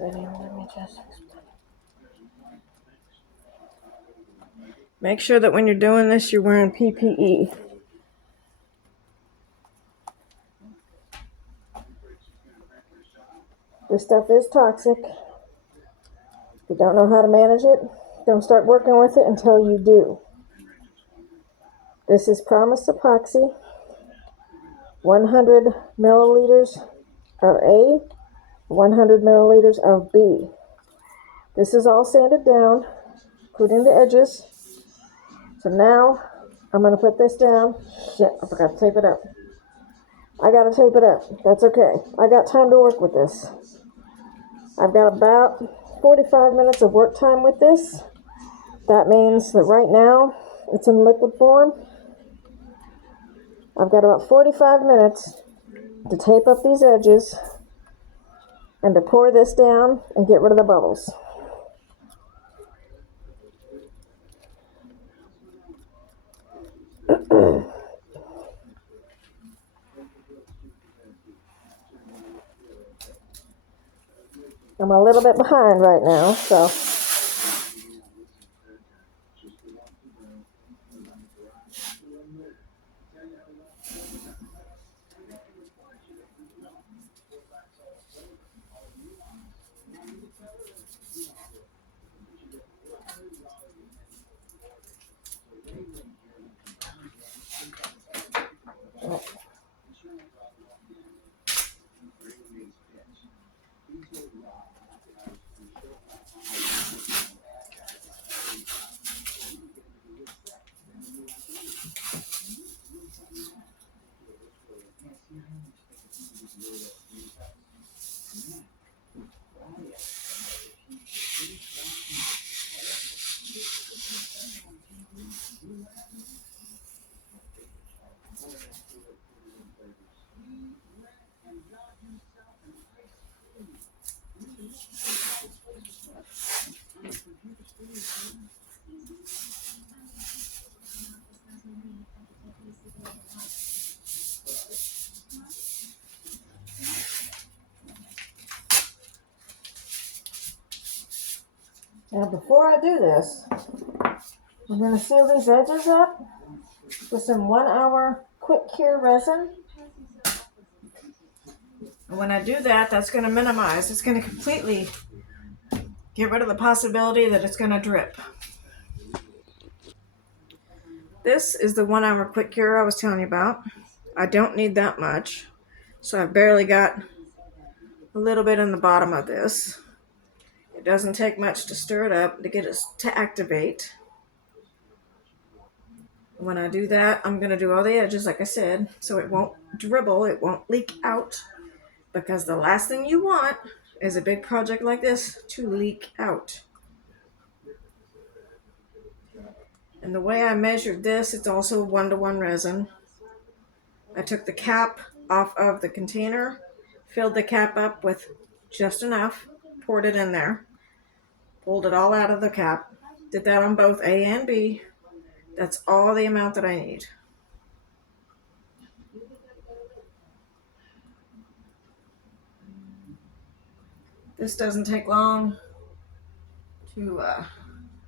Let me just explain. Make sure that when you're doing this, you're wearing PPE. This stuff is toxic. If you don't know how to manage it, don't start working with it until you do. This is Promise Epoxy, 100 milliliters of A, 100 milliliters of B. This is all sanded down, including the edges. So now I'm going to put this down. Shit, I forgot to tape it up. I got to tape it up. That's okay. I got time to work with this. I've got about 45 minutes of work time with this. That means that right now it's in liquid form. I've got about 45 minutes to tape up these edges and to pour this down and get rid of the bubbles. I'm a little bit behind right now, so now before I do this, I'm going to seal these edges up with some 1 hour quick cure resin. And when I do that, that's going to minimize, it's going to completely get rid of the possibility that it's going to drip. This is the 1 hour quick cure I was telling you about. I don't need that much, so I've barely got a little bit in the bottom of this. It doesn't take much to stir it up to get it to activate. When I do that, I'm going to do all the edges, like I said, so it won't dribble, it won't leak out, because the last thing you want is a big project like this to leak out. And the way I measured this, it's also 1-to-1 resin. I took the cap off of the container, filled the cap up with just enough, poured it in there, pulled it all out of the cap, did that on both A and B. That's all the amount that I need. This doesn't take long to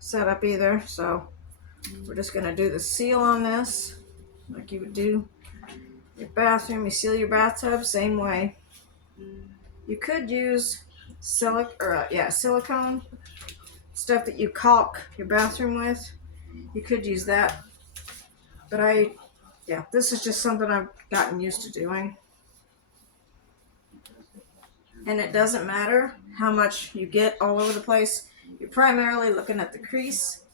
set up either, so we're just going to do the seal on this like you would do your bathroom. You seal your bathtub same way. You could use silicone stuff that you caulk your bathroom with. You could use that, but this is just something I've gotten used to doing. And it doesn't matter how much you get all over the place. You're primarily looking at the crease,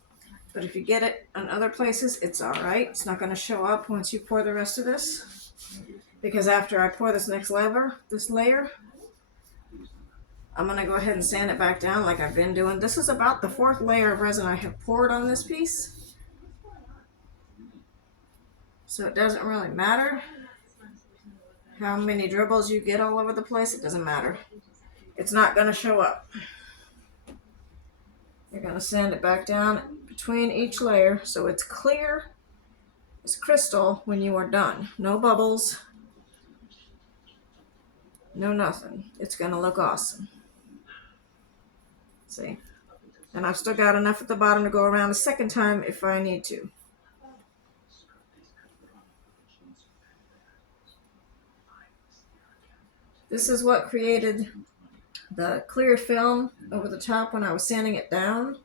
but if you get it on other places, it's all right. It's not going to show up once you pour the rest of this, because after I pour this next layer, I'm going to go ahead and sand it back down like I've been doing. This is about the 4th layer of resin I have poured on this piece, so it doesn't really matter how many dribbles you get all over the place. It doesn't matter. It's not going to show up. You're going to sand it back down between each layer so it's clear as crystal when you are done. No bubbles, no nothing. It's going to look awesome. See? And I've still got enough at the bottom to go around a second time if I need to. This is what created the clear film over the top when I was sanding it down.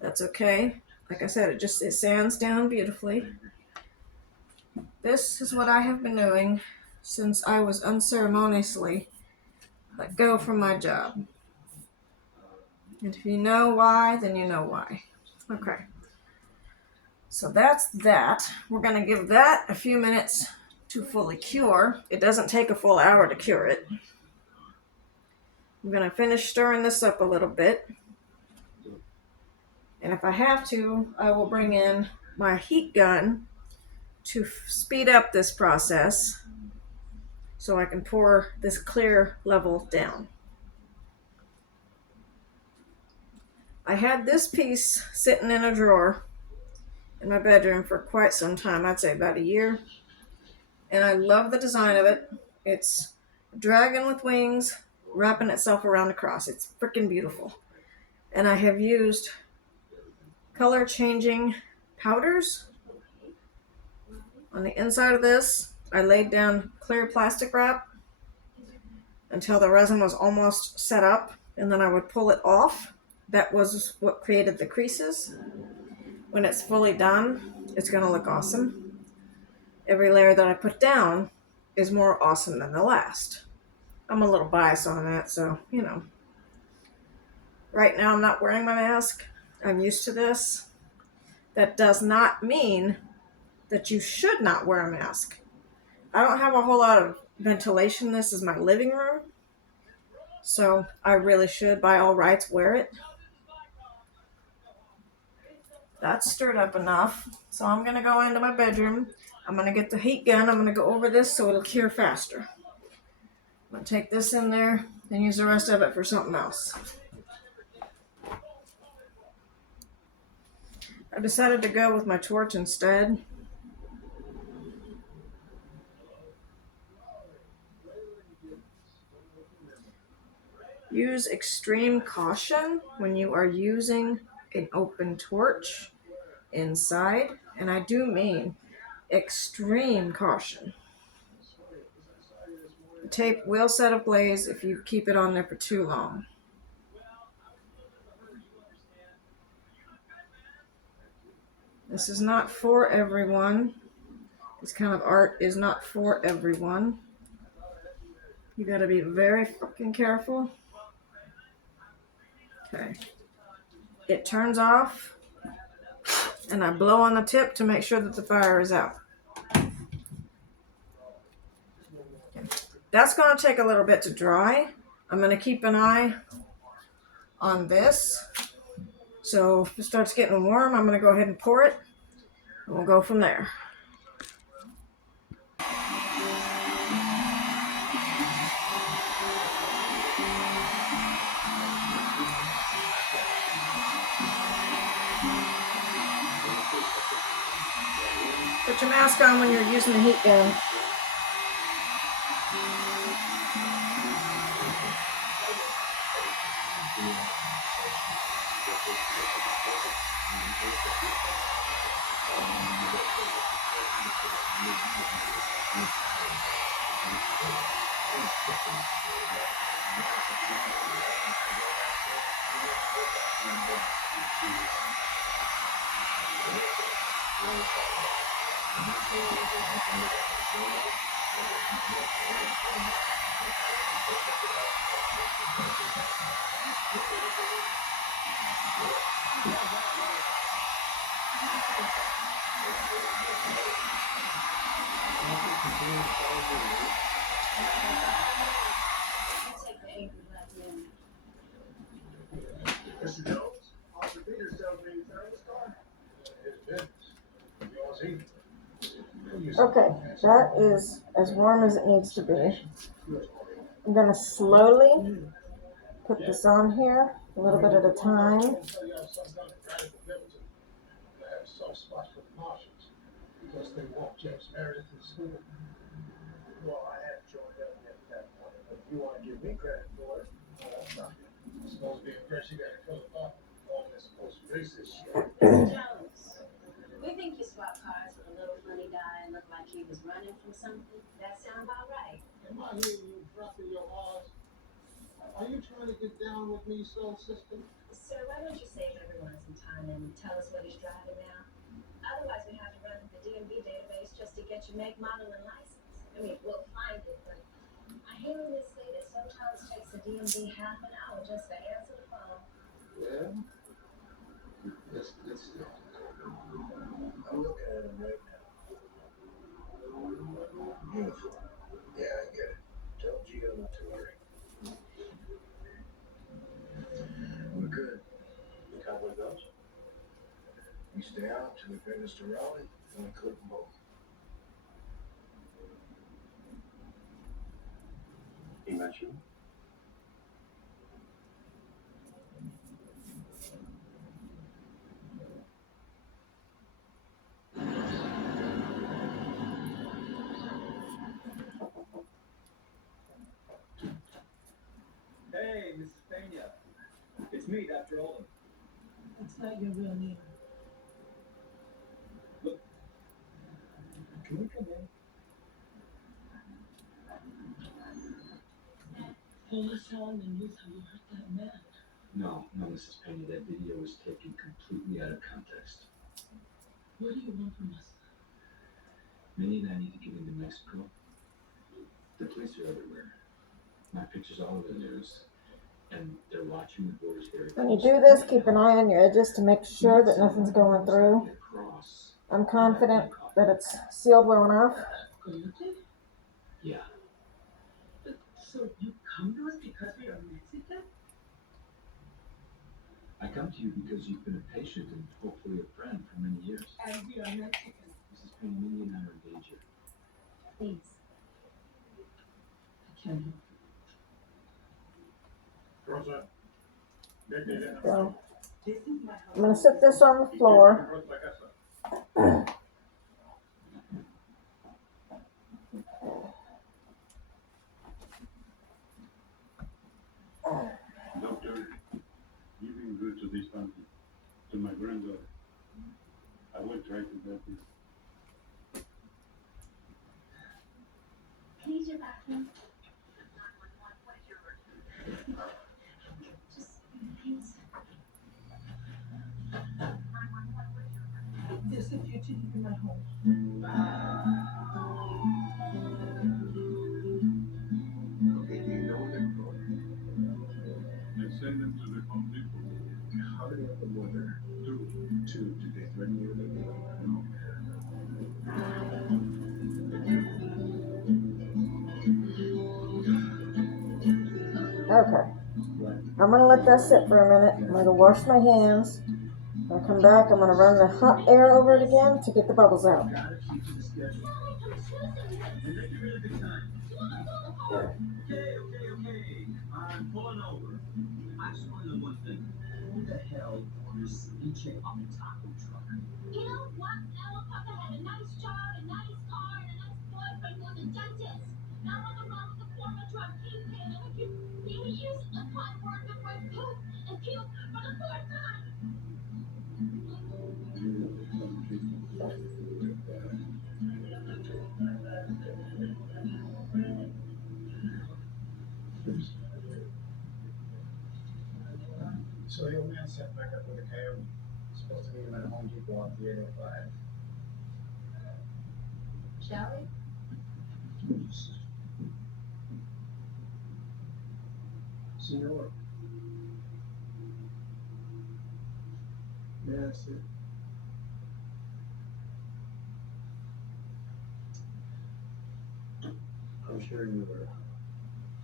That's okay. Like I said, it sands down beautifully. This is what I have been doing since I was unceremoniously let go from my job. And if you know why, then you know why. Okay. So that's that. We're going to give that a few minutes to fully cure. It doesn't take a full hour to cure it. I'm going to finish stirring this up a little bit. And if I have to, I will bring in my heat gun to speed up this process so I can pour this clear level down. I had this piece sitting in a drawer in my bedroom for quite some time. I'd say about a year. And I love the design of it. It's a dragon with wings wrapping itself around a cross. It's freaking beautiful. And I have used color changing powders on the inside of this. I laid down clear plastic wrap until the resin was almost set up, and then I would pull it off. That was what created the creases. When it's fully done, it's going to look awesome. Every layer that I put down is more awesome than the last. I'm a little biased on that, so, you know. Right now I'm not wearing my mask. I'm used to this. That does not mean that you should not wear a mask. I don't have a whole lot of ventilation. This is my living room. So I really should, by all rights, wear it. That's stirred up enough. So I'm going to go into my bedroom. I'm going to get the heat gun. I'm going to go over this so it'll cure faster. I'm going to take this in there and use the rest of it for something else. I decided to go with my torch instead. Use extreme caution when you are using an open torch inside, and I do mean extreme caution. The tape will set ablaze if you keep it on there for too long. This is not for everyone. This kind of art is not for everyone. You gotta be very fucking careful. Okay. It turns off, and I blow on the tip to make sure that the fire is out. That's going to take a little bit to dry. I'm going to keep an eye on this. So if it starts getting warm, I'm going to go ahead and pour it, and we'll go from there. Put your mask on when you're using the heat gun. Okay, that is as warm as it needs to be. I'm going to slowly put this on here, a little bit at a time. When you do this, keep an eye on your edges to make sure that nothing's going through. I'm confident that it's sealed well enough. So I'm going to sit this on the floor. Doctor, you've been good to this family, to my granddaughter. I will try to help you. Please, your bathroom. Just please. This is the future in my home. Okay, do you know where they're going? I send them to the Home Depot. How many of them were there? Two. Did they threaten you with anything? No. Okay. I'm going to let that sit for a minute. I'm going to wash my hands. When I come back, I'm going to run the hot air over it again to get the bubbles out. I'm pulling over. I just want to know one thing. Who the hell orders ceviche off a taco truck? You know what? Ella Papa had a nice job, a nice car, and a nice boyfriend who was a dentist. Now on the run with a former drug kingpin and accused me of using the cod word with my poop and puke for the fourth time. So the old man sat back up with a coyote. Supposed to meet him at Home Depot on 305. Shall we? Senor. Yeah, that's it. I'm sure you were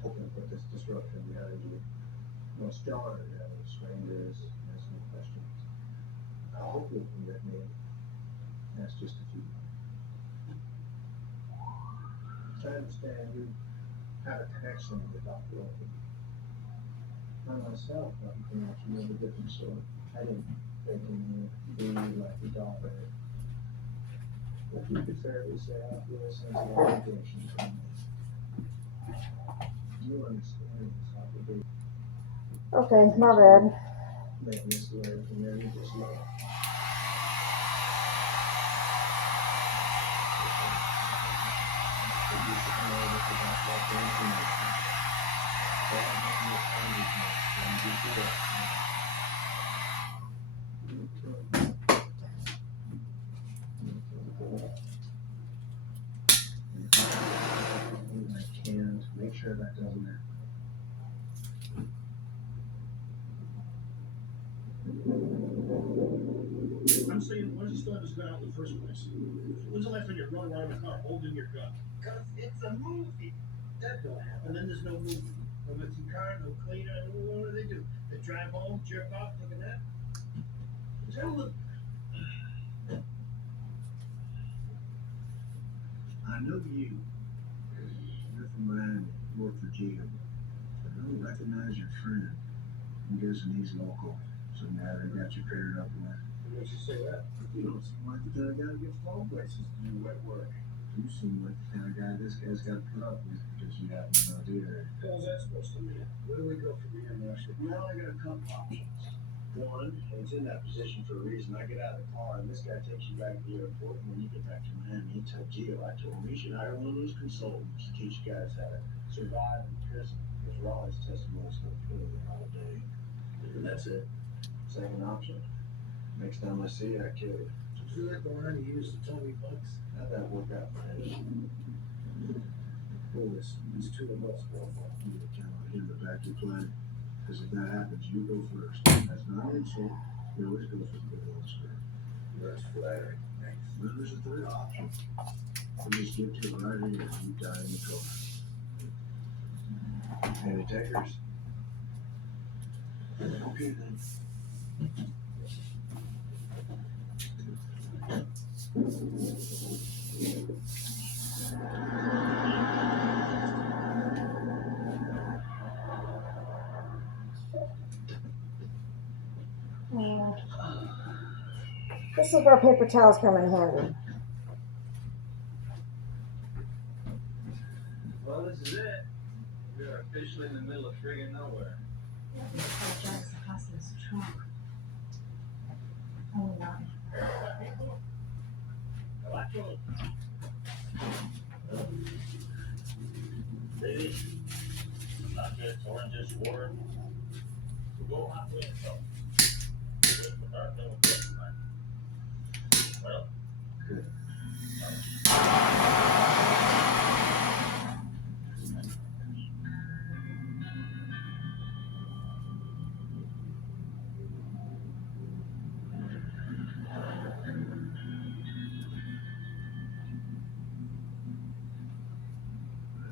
hoping to put this disruption behind you. Most John and having strangers asking questions. I hope you'll permit me. That's just a few. I understand you have a connection with Dr. Open. I myself have a connection of a different sort. I didn't think you be like your daughter. But you could fairly say I feel a sense of obligation from you. You understand this obligation. Okay, my bad. Maybe it's low, and maybe it's just low. But you should know that you got that information. That is your standard when you do it. I can't make sure that doesn't happen. I'm saying, why does he still have his gun out in the first place? When's the last time you run around the car holding your gun? Because it's a movie. That don't happen. And then there's no movie. No mixing car, no cleaner. What do they do? They drive home, jerk off, look at that. Gentlemen. I know you. You're from Miami, work for Gio. I don't recognize your friend. I'm guessing he's local. So now they got you paired up with. What makes you say that? You don't seem like the kind of guy to get phone places to do wet work. You seem like the kind of guy this guy's got to put up with because you have no idea. How's that supposed to mean? Where do we go from here, Marshall? Well, I got a couple options. One, and it's in that position for a reason. I get out of the car and this guy takes you back to the airport. And when you get back to Miami, you tell Gio I told him you should hire one of those consultants to teach guys how to survive in prison. Because Raleigh's testimony's going to put it all day. And that's it. Second option. Next time I see you, I kill you. Did you let the line you used to tell me bucks? How'd that work out for him? Oh, it's two of us, one. You can count on him to back your plan. Because if that happens, you go first. That's not an insult. You always go for the good ones first. That's flattering. Thanks. Then there's a third option. You just get to it right here and you die in the car. Any takers? Okay then. This is where paper towels come in handy. Well, this is it. We are officially in the middle of friggin' nowhere. Jack's husband's trunk. Oh, no. Lady, chocolate, oranges, water. We'll go hot with so. Well, Good.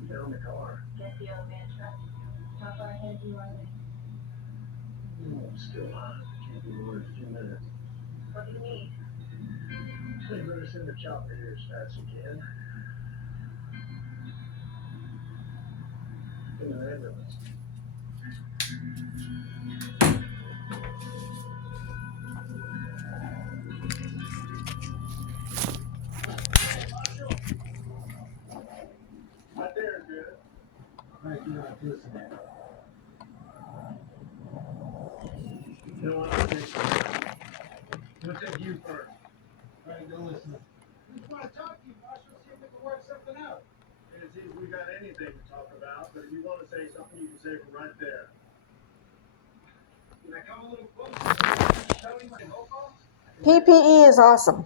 Get on the car. Get the old man truck. How far ahead you are there? Still hot. Can't be more than 2 minutes. What do you need? They better send the chopper here as fast as you can. In the ambulance. Right there, good. right, you're not listening. You know what? We'll take you first. All right, go listen. We just want to talk to you, Marshall, see if we can work something out. And it seems we got anything to talk about, but if you want to say something, you can say it from right there. Can I come a little closer? Tell me my phone call? PPE is awesome.